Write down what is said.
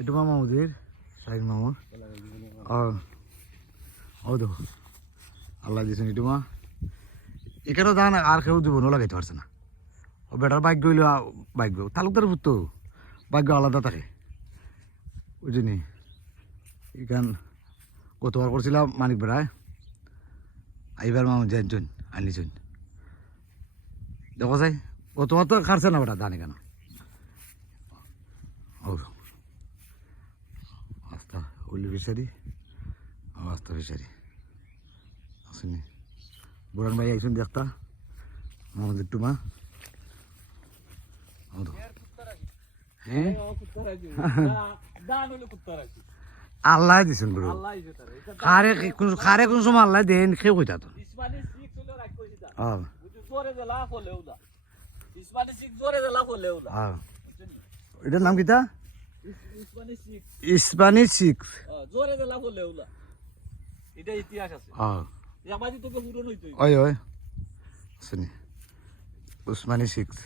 এটা মামা ওদের শাহিন মামা ও দেখো আল্লাহ দিয়েছেন এটা মা এখানেও দান আর কেউ দিব লাগাইতে পারছে না ও বেটার ভাগ্য হইলে ভাগ্য তালুকদার ভূত তো ভাগ্য আলাদা থাকে বুঝিনি এখান গতবার করছিলাম মানিক বেড়ায় এইবার মামা জানছেন আনিছেন দেখো যাই গতবার তো খারছে না বেটা দান এখানে ও আস্তা উল্লি ফিসারি আস্তা ফিসারি আসেনি বুড়ান ভাই আইসুন দেখতা আমাদের টুমা হ্যাঁ আল্লাহ দিছেন গুরু খারে কোন সময় আল্লাহ দেন খেয়ে কইতা তো এটার নাম কিতা ইসপানি সিক্স এটা ইতিহাস আছে ওই ওই উসমানি সিক্স